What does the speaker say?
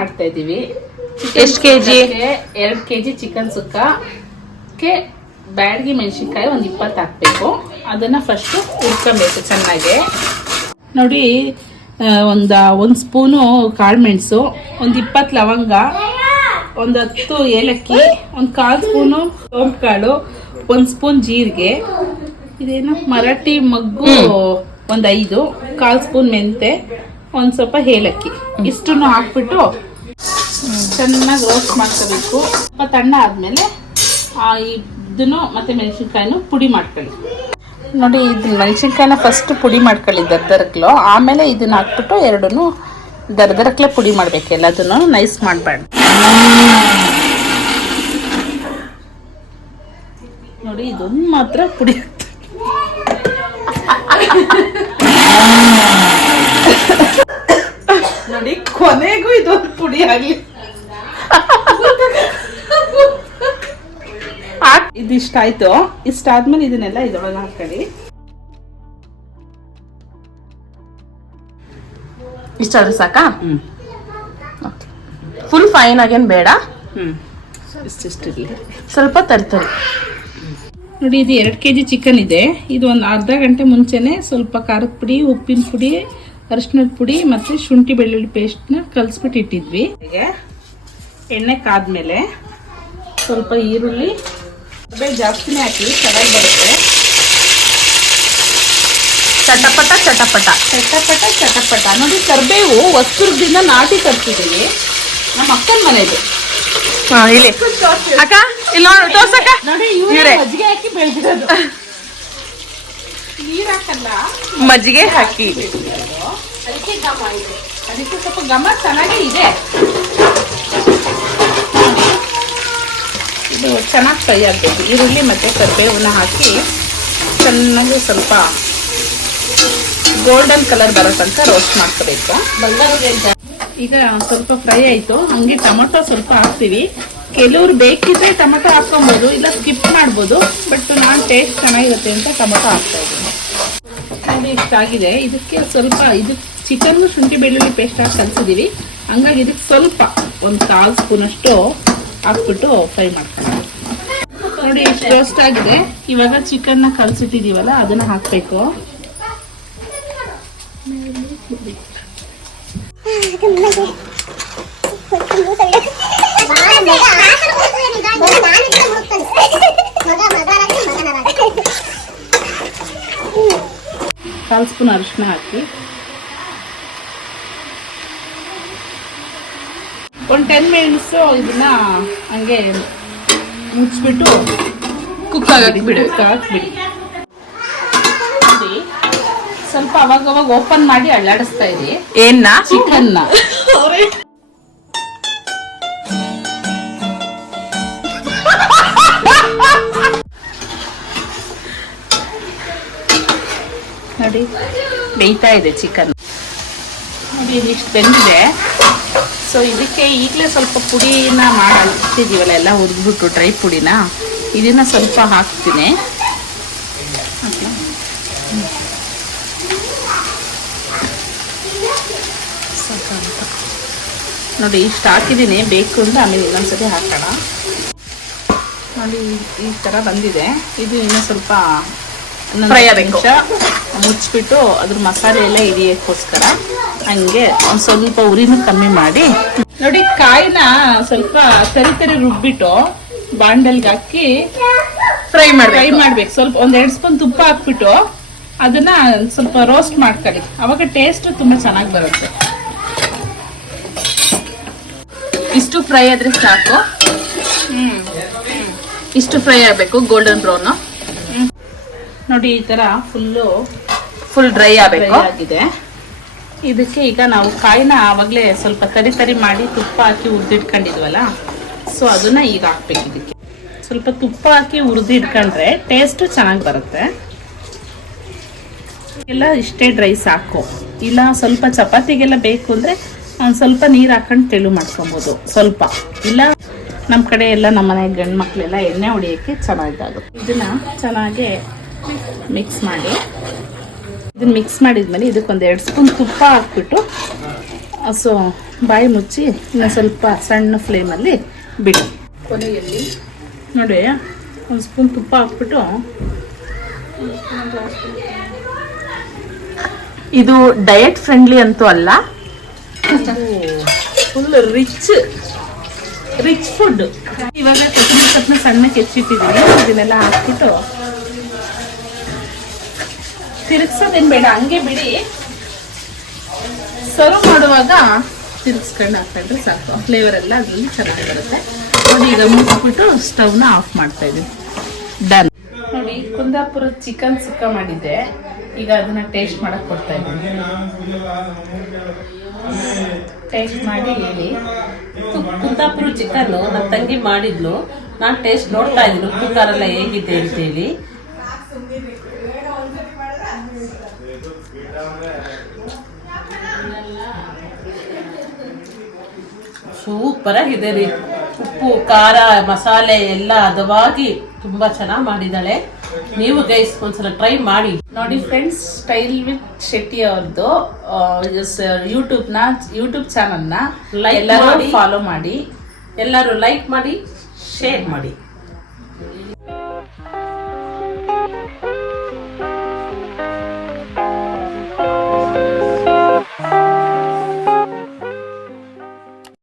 ಮಾಡ್ತಾ ಇದೀವಿ. ಎಷ್ಟು ಕೆಜಿ? 2 ಕೆಜಿ ಚಿಕನ್ ಸುಕ್ಕಕ್ಕೆ ಬ್ಯಾಡಗಿ ಮೆಣಸಿನ್ಕಾಯಿ ಒಂದು 20 ಹಾಕ್ಬೇಕು. ಅದನ್ನ ಫಸ್ಟ್ ಹುರ್ಕೊಬೇಕು ಚೆನ್ನಾಗಿ. ನೋಡಿ, ಒಂದು ಸ್ಪೂನು ಕಾಳು ಮೆಣಸು, ಒಂದು 20 ಲವಂಗ, ಒಂದು 10 ಏಲಕ್ಕಿ, ಒಂದು 1/4 ಸ್ಪೂನು ಸೋಂಪು ಕಾಳು, 1 ಸ್ಪೂನ್ ಜೀರಿಗೆ, ಇದೇನು ಮರಾಠಿ ಮಗ್ಗು ಒಂದು 5, 1/4 ಸ್ಪೂನ್ ಮೆಂತೆ, ಒಂದು ಸ್ವಲ್ಪ ಏಲಕ್ಕಿ, ಇಷ್ಟನ್ನು ಹಾಕ್ಬಿಟ್ಟು ಚೆನ್ನಾಗಿ ರೋಸ್ಟ್ ಮಾಡ್ಕೋಬೇಕು. ಸ್ವಲ್ಪ ತಣ್ಣ ಆದ್ಮೇಲೆ ಇದನ್ನು ಮತ್ತೆ ಮೆಣಸಿನ್ಕಾಯಿನ ಪುಡಿ ಮಾಡ್ಕೊಳ್ಳಿ. ನೋಡಿ, ಇದನ್ನ ಮೆಣಸಿನ್ಕಾಯಿನ ಫಸ್ಟ್ ಪುಡಿ ಮಾಡ್ಕೊಳ್ಳಿ ದರ್ದರ್ಕ್ಲು. ಆಮೇಲೆ ಇದನ್ನ ಹಾಕ್ಬಿಟ್ಟು ಎರಡನ್ನೂ ದರ್ದರ್ಕ್ಲೆ ಪುಡಿ ಮಾಡ್ಬೇಕು. ಎಲ್ಲದನ್ನು ನೈಸ್ ಮಾಡಬಾರ್ದು. ನೋಡಿ, ಇದೊಂದು ಮಾತ್ರ ಪುಡಿ ನೋಡಿ, ಕೊನೆಗೂ ಇದೊಂದು ಪುಡಿ ಆಗಲಿ. ಇದಿಷ್ಟಾಯ್ತು. ಇಷ್ಟಾದ್ಮೇಲೆ ಇದನ್ನೆಲ್ಲ ಇದ್ರೊಳಗೆ ಹಾಕೊಳ್ಳಿ. ಇಷ್ಟಾದ್ರೆ ಸಾಕಾ? ಫುಲ್ ಫೈನ್ ಆಗೇನು ಬೇಡ. ಇಷ್ಟಿರಲಿ, ಸ್ವಲ್ಪ ತರ್ತರಿ. ನೋಡಿ, ಇದು 2 ಕೆಜಿ ಚಿಕನ್ ಇದೆ. ಇದು ಒಂದು ಅರ್ಧ ಗಂಟೆ ಮುಂಚೆನೆ ಸ್ವಲ್ಪ ಖಾರದ ಪುಡಿ, ಉಪ್ಪಿನ ಪುಡಿ, ಅರಿಶಿಣದ ಪುಡಿ ಮತ್ತು ಶುಂಠಿ ಬೆಳ್ಳುಳ್ಳಿ ಪೇಸ್ಟ್ನ ಕಲಿಸ್ಬಿಟ್ಟು ಇಟ್ಟಿದ್ವಿ. ಹೀಗೆ ಎಣ್ಣೆ ಕಾದ್ಮೇಲೆ ಸ್ವಲ್ಪ ಈರುಳ್ಳಿ ಜಾಸ್ತಿನೇ ಹಾಕಿ ಚೆನ್ನಾಗಿ ಬರುತ್ತೆ. ಚಟಪಟ ಚಟಪಟ ಚಟಪಟ ಚಟಪಟ. ನೋಡಿ, ಕರ್ಬೇವು ಹೊಸದುರ್ಗದಿಂದ ನಾಟಿ ತರ್ತಿದ್ದೀವಿ, ನಮ್ಮ ಅಕ್ಕನ ಮನೆದು. ಇಲ್ಲಿ ಅಕ್ಕ, ಇಲ್ಲಿ ನೋಡಿ, ತೋರ್ಸಕ್ಕ. ನೋಡಿ, ಇವರೇ ಮಜ್ಜಿಗೆ ಹಾಕಿ ಬೆಳೆದಿರೋದು. ನೀರು ಹಾಕಲ್ಲ, ಮಜ್ಜಿಗೆ ಹಾಕಿ. ಅದಕ್ಕೆ ಘಮ ಇದೆ. ಅದಕ್ಕೆ ಸ್ವಲ್ಪ ಘಮ ಚೆನ್ನಾಗೇ ಇದೆ. ಇದು ಚೆನ್ನಾಗಿ ಫ್ರೈ ಆಗಬೇಕು. ಈರುಳ್ಳಿ ಮತ್ತು ಕರಿಬೇವನ್ನ ಹಾಕಿ ಚೆನ್ನಾಗಿ ಸ್ವಲ್ಪ ಗೋಲ್ಡನ್ ಕಲರ್ ಬರೋ ತನಕ ರೋಸ್ಟ್ ಮಾಡ್ಕೋಬೇಕು. ಈಗ ಸ್ವಲ್ಪ ಫ್ರೈ ಆಯಿತು. ಹಂಗೆ ಟೊಮೊಟೊ ಸ್ವಲ್ಪ ಹಾಕ್ತೀವಿ. ಕೆಲವ್ರು ಬೇಕಿದ್ರೆ ಟೊಮೊಟೊ ಹಾಕ್ಕೊಬೋದು, ಇಲ್ಲ ಸ್ಕಿಪ್ ಮಾಡ್ಬೋದು. ಬಟ್ ನಾನು ಟೇಸ್ಟ್ ಚೆನ್ನಾಗಿರುತ್ತೆ ಅಂತ ಟೊಮೊಟೊ ಹಾಕ್ತಾ ಇದ್ದೀನಿ. ನೋಡಿ, ಇಷ್ಟಾಗಿದೆ. ಇದಕ್ಕೆ ಸ್ವಲ್ಪ ಚಿಕನ್ ಶುಂಠಿ ಬೆಳ್ಳುಳ್ಳಿ ಪೇಸ್ಟ್ ಹಾಕಿ ಕಲಿಸಿದ್ದೀವಿ. ಹಂಗಾಗಿ ಇದಕ್ಕೆ ಸ್ವಲ್ಪ ಒಂದು 1/4 ಸ್ಪೂನಷ್ಟು ಹಾಕ್ಬಿಟ್ಟು ಫ್ರೈ ಮಾಡ್ಕೊಂಡು. ನೋಡಿ, ಇಷ್ಟು ರೋಸ್ಟ್ ಆಗಿದೆ. ಇವಾಗ ಚಿಕನ್ನ ಕಲಸಿಟ್ಟಿದ್ದೀವಲ್ಲ ಅದನ್ನು ಹಾಕಬೇಕು. ಕಾಲು ಸ್ಪೂನ್ ಅರಿಶಿನ ಹಾಕಿ ಒಂದು 10 ಮಿನಿಟ್ಸು ಇದನ್ನ ಹಂಗೆ ಮುಚ್ಚಿಬಿಟ್ಟು ಕುಕ್ ಆಗಕ್ಕೆ ಬಿಡಿ. ಸ್ವಲ್ಪ ಅವಾಗ ಓಪನ್ ಮಾಡಿ ಅಳ್ಳಾಡಿಸ್ತಾ ಇರಿ. ಏನ್ನ? ಚಿಕನ್ನ. ನೋಡಿ, ಬೇಯ್ತಾ ಇದೆ ಚಿಕನ್. ನೋಡಿ, ಇದಿಷ್ಟು ಬೆಂದಿದೆ. ಸೊ ಇದಕ್ಕೆ ಈಗಲೇ ಸ್ವಲ್ಪ ಪುಡಿನ ಮಾಡ್ತಿದ್ದೀವಲ್ಲ, ಎಲ್ಲ ಹುರಿದ್ಬಿಟ್ಟು ಡ್ರೈ ಪುಡಿನ ಇದನ್ನ ಸ್ವಲ್ಪ ಹಾಕ್ತೀನಿ. ನೋಡಿ, ಇಷ್ಟು ಹಾಕಿದ್ದೀನಿ. ಬೇಕು ಅಂತ ಆಮೇಲೆ ಇನ್ನೊಂದ್ಸತಿ ಹಾಕೋಣ. ನೋಡಿ, ಈ ಥರ ಬಂದಿದೆ. ಇದು ಇನ್ನೂ ಸ್ವಲ್ಪ ಫ್ರೈ ಆಗಬೇಕು. ಮುಚ್ಚಿಬಿಟ್ಟು ಅದ್ರ ಮಸಾಲೆ ಎಲ್ಲ ಹಿಡಿಯೋಕ್ಕೋಸ್ಕರ ಹಂಗೆ ಒಂದು ಸ್ವಲ್ಪ ಉರಿನೂ ಕಮ್ಮಿ ಮಾಡಿ. ನೋಡಿ, ಕಾಯಿನ ಸ್ವಲ್ಪ ತರಿ ರುಬ್ಬಿಟ್ಟು ಬಾಂಡಲ್ಗೆ ಹಾಕಿ ಫ್ರೈ ಮಾಡ್ಬೇಕು. ಸ್ವಲ್ಪ 1-2 ಸ್ಪೂನ್ ತುಪ್ಪ ಹಾಕ್ಬಿಟ್ಟು ಅದನ್ನ ಸ್ವಲ್ಪ ರೋಸ್ಟ್ ಮಾಡ್ಕೊಳ್ಳಿ. ಅವಾಗ ಟೇಸ್ಟ್ ತುಂಬಾ ಚೆನ್ನಾಗಿ ಬರುತ್ತೆ. ಇಷ್ಟು ಫ್ರೈ ಆದ್ರೆ ಸಾಕು. ಇಷ್ಟು ಫ್ರೈ ಆಗಬೇಕು, ಗೋಲ್ಡನ್ ಬ್ರೌನ್. ನೋಡಿ, ಈ ತರ ಫುಲ್ ಡ್ರೈ ಆಗಿದೆ. ಇದಕ್ಕೆ ಈಗ ನಾವು ಕಾಯಿನ ಆವಾಗಲೇ ಸ್ವಲ್ಪ ತರಿ ಮಾಡಿ ತುಪ್ಪ ಹಾಕಿ ಹುರಿದಿಟ್ಕೊಂಡಿದ್ವಲ್ಲ, ಸೊ ಅದನ್ನ ಈಗ ಹಾಕ್ಬೇಕು. ಇದಕ್ಕೆ ಸ್ವಲ್ಪ ತುಪ್ಪ ಹಾಕಿ ಹುರಿದಿಟ್ಕೊಂಡ್ರೆ ಟೇಸ್ಟ್ ಚೆನ್ನಾಗಿ ಬರುತ್ತೆ. ಎಲ್ಲ ಇಷ್ಟೇ ಡ್ರೈ ಸಾಕು. ಇಲ್ಲ ಸ್ವಲ್ಪ ಚಪಾತಿಗೆಲ್ಲ ಬೇಕು ಅಂದರೆ ಒಂದು ಸ್ವಲ್ಪ ನೀರು ಹಾಕೊಂಡು ತೆಳು ಮಾಡ್ಕೊಬೋದು ಸ್ವಲ್ಪ. ಇಲ್ಲ ನಮ್ಮ ಕಡೆ ಎಲ್ಲ ನಮ್ಮ ಮನೆ ಗಂಡು ಮಕ್ಕಳೆಲ್ಲ ಎಣ್ಣೆ ಹೊಡಿಯೋಕ್ಕೆ ಚೆನ್ನಾಗಿದ್ದಾಗುತ್ತೆ. ಇದನ್ನು ಚೆನ್ನಾಗಿ ಮಿಕ್ಸ್ ಮಾಡಿ, ಇದನ್ನು ಮಿಕ್ಸ್ ಮಾಡಿದ್ಮೇಲೆ ಇದಕ್ಕೊಂದು 2 ಸ್ಪೂನ್ ತುಪ್ಪ ಹಾಕ್ಬಿಟ್ಟು ಸೊ ಬಾಯಿ ಮುಚ್ಚಿ ಇನ್ನೊಂದು ಸ್ವಲ್ಪ ಸಣ್ಣ ಫ್ಲೇಮಲ್ಲಿ ಬಿಡಿ. ಕೊನೆಯಲ್ಲಿ ನೋಡಿ ಒಂದು ಸ್ಪೂನ್ ತುಪ್ಪ ಹಾಕ್ಬಿಟ್ಟು, ಇದು ಡಯಟ್ ಫ್ರೆಂಡ್ಲಿ ಅಂತೂ ಅಲ್ಲ, ಫುಲ್ ರಿಚ್ ಫುಡ್. ಇವಾಗ ಕೊತ್ತಂಬರಿ ಸೊಪ್ಪನ್ನ ಸಣ್ಣಕ್ಕೆ ಹೆಚ್ಚಿಟ್ಟಿದ್ದೀನಿ, ಇದನ್ನೆಲ್ಲ ಹಾಕ್ಬಿಟ್ಟು ತಿರುಗ್ಸೋದೇನು ಬೇಡ, ಹಂಗೆ ಬಿಡಿ. ಸರ್ವ್ ಮಾಡುವಾಗ ತಿರುಗಿಸ್ಕೊಂಡು ಹಾಕೊಂಡ್ರೆ ಸಾಕು, ಫ್ಲೇವರ್ ಎಲ್ಲ ಅದರಲ್ಲಿ ಚೆನ್ನಾಗಿ ಬರುತ್ತೆ. ನೋಡಿ ಈಗ ಮುಗಿಸ್ಬಿಟ್ಟು ಸ್ಟವ್ನ ಆಫ್ ಮಾಡ್ತಾ ಇದ್ದೀನಿ. ಡನ್. ನೋಡಿ ಕುಂದಾಪುರ ಚಿಕನ್ ಸುಕ್ಕ ಮಾಡಿದ್ದೆ, ಈಗ ಅದನ್ನ ಟೇಸ್ಟ್ ಮಾಡಕ್ ಕೊಡ್ತಾ ಇದ್ದೀನಿ. ಟೇಸ್ಟ್ ಮಾಡಿ ಹೇಳಿ. ಕುಂದಾಪುರ ಚಿಕನ್ ನನ್ನ ತಂಗಿ ಮಾಡಿದ್ಲು, ನಾನು ಟೇಸ್ಟ್ ನೋಡ್ತಾ ಇದ್ದೀನಿ ಉಪ್ಪು ಖಾರ ಎಲ್ಲ ಹೇಗಿದೆ ಅಂತೇಳಿ. ಸೂಪರ್ ಆಗಿದೆ ರೀ, ಉಪ್ಪು ಖಾರ ಮಸಾಲೆ ಎಲ್ಲ ಹದವಾಗಿ ತುಂಬಾ ಚೆನ್ನಾಗಿ ಮಾಡಿದಾಳೆ. ನೀವು ಗೈಸ್ ಒಂದ್ಸಲ ಟ್ರೈ ಮಾಡಿ ನೋಡಿ ಫ್ರೆಂಡ್ಸ್, ಸ್ಟೈಲ್ ವಿತ್ ಶೆಟ್ಟಿ ಅವ್ರದ್ದು ಯೂಟ್ಯೂಬ್ ಚಾನಲ್ನ ಎಲ್ಲರೂ ಫಾಲೋ ಮಾಡಿ, ಎಲ್ಲರೂ ಲೈಕ್ ಮಾಡಿ, ಶೇರ್ ಮಾಡಿ.